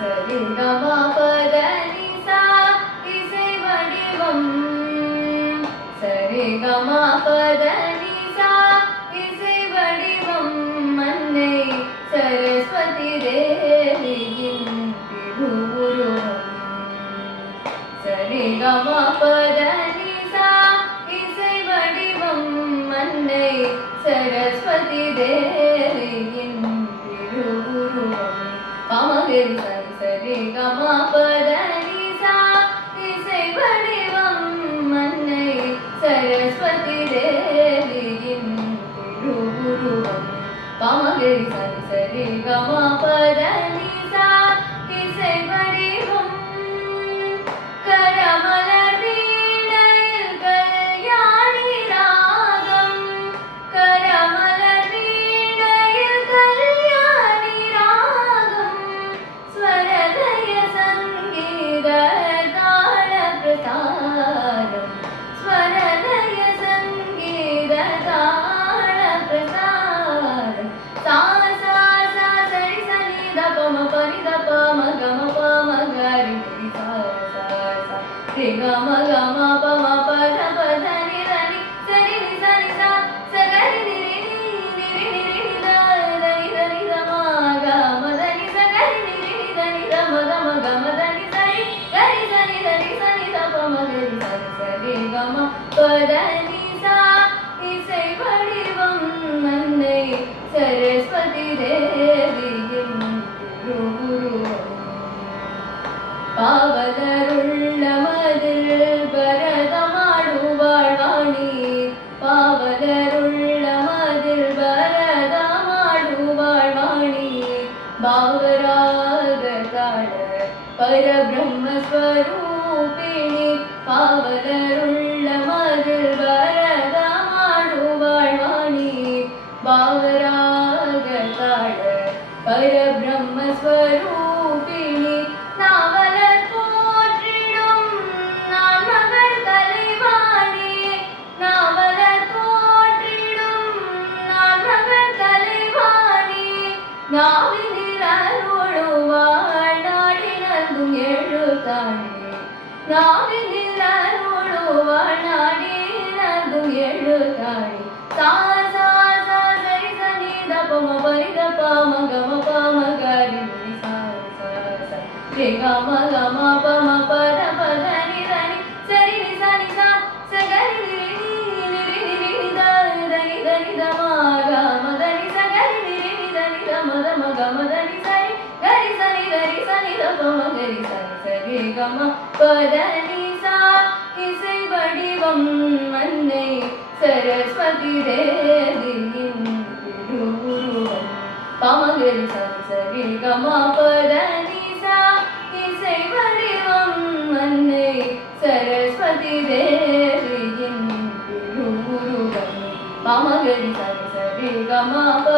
சரி கம பத நிசா இசை வடிவம் சரி கம பத நிசா இசை வடிவம் மன்னை சரஸ்வதி தேவியின் திருவுருவம் சரி கம பத நிசா இசை வடிவம் மன்னை சரஸ்வதி தேவியின் திருவுருவம் பாமகரி சரி சரி கம பத நிசா இசை வடிவம் மன்னை சரஸ்வதி தேவியின் திருவுருவம் பாமகரி சரி சரி கம பத நிசா இசை வடிவம் கரமலர் வீணையில் கல்யாணி ராகம் கரமலர் வீணையில் கல்யாணி ராகம் ஸ்வரலய சங்கீத தாள பிரசாரம் ஸ்வரலய சங்கீத தாள பிரசாரம் சா சா சா சரி சனி த ப ம பரி த ப ம க ம ப ம க ரி ரி சா சா சா ரி க ம க ம ப ம ப த ப த ni த ni சரி ni ச ni சா ச க ரி ni ரி ni ரி ni ரி ni த ni த ம க ம த ni ச க ரி ni ரி ni த ni த ம க ம க ம த ni ச ரி க ரி ச ni த ni ச ni த ப ம க ரி ச ரி ச ரி க ம ப த ni சா இசை வடிவம் மன்னை சரஸ்வதி தேவியின் திருவுருவம் பாவலருள்ள மதில் பரதமாடுவாள் வாணி பாவலருள்ள மதில் பரதமாடுவாள் வாணி பாவராக கால பரபிரம்மஸ்வரூபிணி பாவலருள்ள மதில் பரதமாடுவாள் வாணி பாவராக கால பரபிரம்மஸ்வரூபிணி நாவலர் போற்றிடும் நான் மகள் கலைவாணி நாவலர் போற்றிடும் நான் மகள் கலைவாணி நாவினில் அருளுவாள் நாடினதும் எழுத்தாணி நாவினில் அருளுவாள் நாடினதும் எழுத்தாணி சா சா சா சரி சனி த ப ம பரி த ப ம க ம ப ம க ரி ni சா சா சா ரி க ம க ம ப ம ப த ப த ni த ni சரி ni ச ni சா ச க ரி ni ரி ni ரி ni த ni த ni த ம க ம த ni ச க ரி ni ரி ni த ni த ம த ம க ம த ni ச ரி க ரி ச ni த ni த ப ம க ரி ச ரி ச ரி க ம ப த ni சா இசை வடிவம் மன்னை சரஸ்வதி தேவியின் திருவுருவம் பாமகரி சரி சரி க ம ப த ni சா இசை வடிவம் மன்னை சரஸ்வதி தேவியின் திருவுருவம் பாமகரி சரி சரி க ம ப